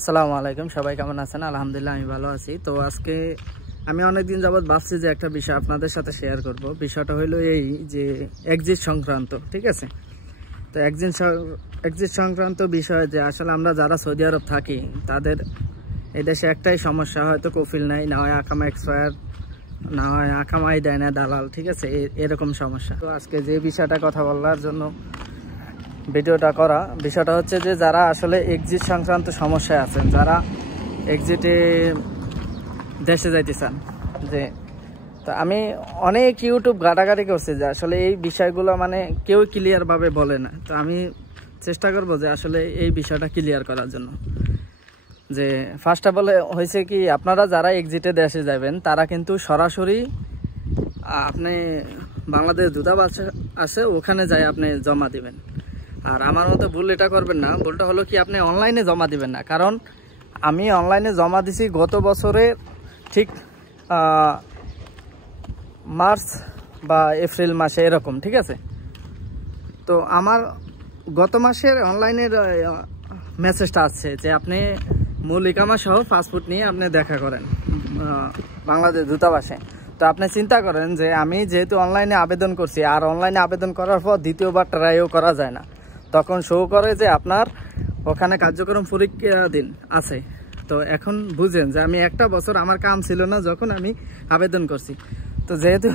আসসালামু আলাইকুম, সবাই কেমন আছেন? আলহামদুলিল্লাহ আমি ভালো আছি। তো আজকে আমি অনেকদিন যাবৎ ভাবছি যে একটা বিষয় আপনাদের সাথে শেয়ার করব। বিষয়টা হলো এই যে এক্সিট সংক্রান্ত, ঠিক আছে? তো এক্সিট সংক্রান্ত বিষয় যে আসলে আমরা যারা সৌদি আরব থাকি তাদের এই দেশে একটাই সমস্যা, হয়তো কফিল নাই, না হয় আকামা এক্সপায়ার, না হয় আকামাই দেয় না দালাল, ঠিক আছে? এরকম সমস্যা। তো আজকে যে বিষয়টা কথা বলার জন্য ভিডিওটা করা, বিষয়টা হচ্ছে যে যারা আসলে এক্সিট সংক্রান্ত সমস্যায় আছেন, যারা এক্সিটে দেশে যাইতে চান, যে তো আমি অনেক ইউটিউব ঘাটাঘাটি করছি যে আসলে এই বিষয়গুলো মানে কেউ ক্লিয়ারভাবে বলে না। তো আমি চেষ্টা করব যে আসলে এই বিষয়টা ক্লিয়ার করার জন্য। যে ফার্স্ট অফ অল হয়েছে কি, আপনারা যারা এক্সিটে দেশে যাবেন তারা কিন্তু সরাসরি আপনি বাংলাদেশ দূতাবাস আছে ওখানে যাই আপনি জমা দিবেন। আর আমার মতো ভুল এটা করবেন না। ভুলটা হলো কি, আপনি অনলাইনে জমা দিবেন না। কারণ আমি অনলাইনে জমা দিছি গত বছরে ঠিক মার্চ বা এপ্রিল মাসে এরকম, ঠিক আছে? তো আমার গত মাসের অনলাইনের মেসেজটা আসছে যে আপনি মূল ইকামা সহ পাসপোর্ট নিয়ে আপনি দেখা করেন বাংলাদেশ দূতাবাসে। তো আপনি চিন্তা করেন যে আমি যেহেতু অনলাইনে আবেদন করছি, আর অনলাইনে আবেদন করার পর দ্বিতীয়বার ট্রাইও করা যায় না, তখন শো করে যে আপনার ওখানে কার্যক্রম পরীক্ষা দিন আছে। তো এখন বুঝেন যে আমি একটা বছর আমার কাম ছিল না যখন আমি আবেদন করছি। তো যেহেতু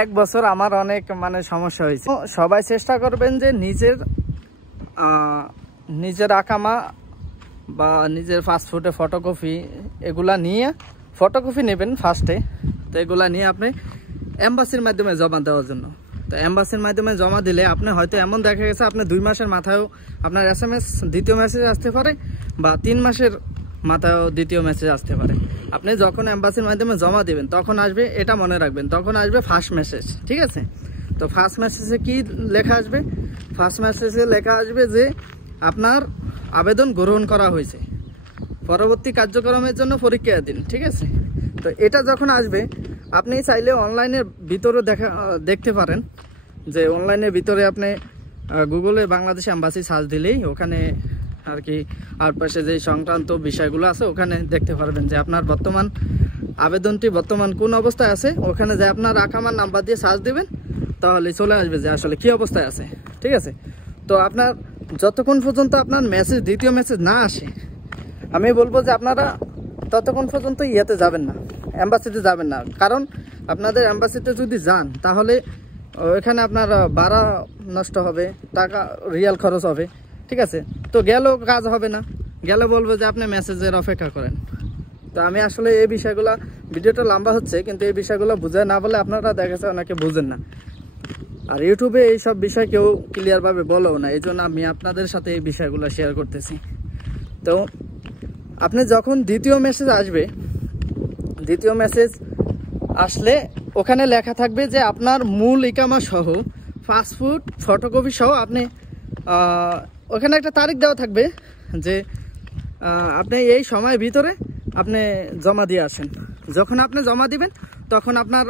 এক বছর আমার অনেক মানে সমস্যা হয়েছে। সবাই চেষ্টা করবেন যে নিজের আকামা বা নিজের পাসপোর্টে ফটোকপি এগুলা নিয়ে ফটোকপি নেবেন ফার্স্টে। তো এগুলা নিয়ে আপনি এম্বাসির মাধ্যমে জমা দেওয়ার জন্য। তো এম্বাসির মাধ্যমে জমা দিলে আপনি হয়তো এমন দেখা গেছে আপনি 2 মাসের মাথায়ও আপনার SMS দ্বিতীয় মেসেজ আসতে পারে, বা 3 মাসের মাথায়ও দ্বিতীয় মেসেজ আসতে পারে। আপনি যখন এম্বাসির মাধ্যমে জমা দিবেন তখন আসবে, এটা মনে রাখবেন, তখন আসবে ফার্স্ট মেসেজ, ঠিক আছে? তো ফার্স্ট মেসেজে কি লেখা আসবে? ফার্স্ট মেসেজে লেখা আসবে যে আপনার আবেদন গ্রহণ করা হয়েছে, পরবর্তী কার্যক্রমের জন্য পরীক্ষা দিন, ঠিক আছে? তো এটা যখন আসবে আপনি চাইলে অনলাইনের ভিতরে দেখতে পারেন যে অনলাইনের ভিতরে আপনি গুগলে বাংলাদেশ এম্বাসি সার্চ দিলেই ওখানে আর কি আর পাশে যে সংক্রান্ত বিষয়গুলো আছে ওখানে দেখতে পারবেন যে আপনার বর্তমান আবেদনটি বর্তমান কোন অবস্থায় আছে। ওখানে যে আপনার আকামার নাম্বার দিয়ে সার্চ দিবেন তাহলে চলে আসবে যে আসলে কি অবস্থায় আছে, ঠিক আছে? তো আপনার যতক্ষণ পর্যন্ত আপনার মেসেজ দ্বিতীয় মেসেজ না আসে, আমি বলবো যে আপনারা ততক্ষণ পর্যন্ত ইয়েতে যাবেন না, এম্বাসিতে যাবেন না। কারণ আপনাদের এম্বাসিতে যদি যান তাহলে ওইখানে আপনার ভাড়া নষ্ট হবে, টাকা রিয়াল খরচ হবে, ঠিক আছে? তো গেলেও কাজ হবে না, গেলে বলবো যে আপনি মেসেজের অপেক্ষা করেন। তো আমি আসলে এই বিষয়গুলো, ভিডিওটা লম্বা হচ্ছে কিন্তু এই বিষয়গুলো বুঝে না বলে আপনারা দেখেছে অনেকে বুঝেন না। আর ইউটিউবে এইসব বিষয় কেউ ক্লিয়ারভাবে বলেও না, এই জন্য আমি আপনাদের সাথে এই বিষয়গুলো শেয়ার করতেছি। তো আপনি যখন দ্বিতীয় মেসেজ আসবে, দ্বিতীয় মেসেজ আসলে ওখানে লেখা থাকবে যে আপনার মূল ইকামা সহ পাসপোর্ট ফটোকপি সহ আপনি ওখানে একটা তারিখ দেওয়া থাকবে যে আপনি এই সময়ের ভিতরে আপনি জমা দিয়ে আসেন। যখন আপনি জমা দিবেন তখন আপনার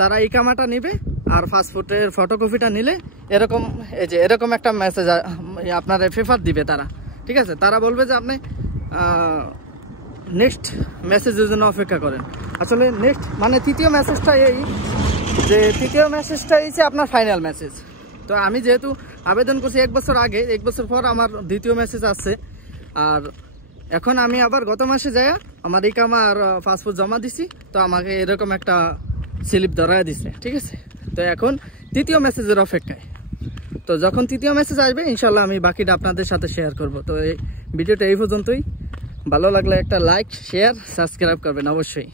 তারা ইকামাটা নেবে, আর পাসপোর্টের ফটোকপিটা নিলে এরকম এই যে এরকম একটা মেসেজ আপনার পেপার দিবে তারা, ঠিক আছে? তারা বলবে যে আপনি নেক্সট মেসেজের জন্য অপেক্ষা করেন। আসলে নেক্সট মানে তৃতীয় মেসেজটা এই যে তৃতীয় মেসেজটা এই যে আপনার ফাইনাল মেসেজ। তো আমি যেহেতু আবেদন করছি 1 বছর আগে, 1 বছর পর আমার দ্বিতীয় মেসেজ আসছে। আর এখন আমি আবার গত মাসে যাই আমার ইকামা আর পাসপোর্ট জমা দিছি, তো আমাকে এরকম একটা স্লিপ ধরায় দিছে, ঠিক আছে? তো এখন তৃতীয় মেসেজের অপেক্ষায়। তো যখন তৃতীয় মেসেজ আসবে ইনশাল্লাহ আমি বাকিটা আপনাদের সাথে শেয়ার করব। তো এই ভিডিওটা এই পর্যন্তই। ভালো লাগলে একটা লাইক, শেয়ার, সাবস্ক্রাইব করবেন অবশ্যই।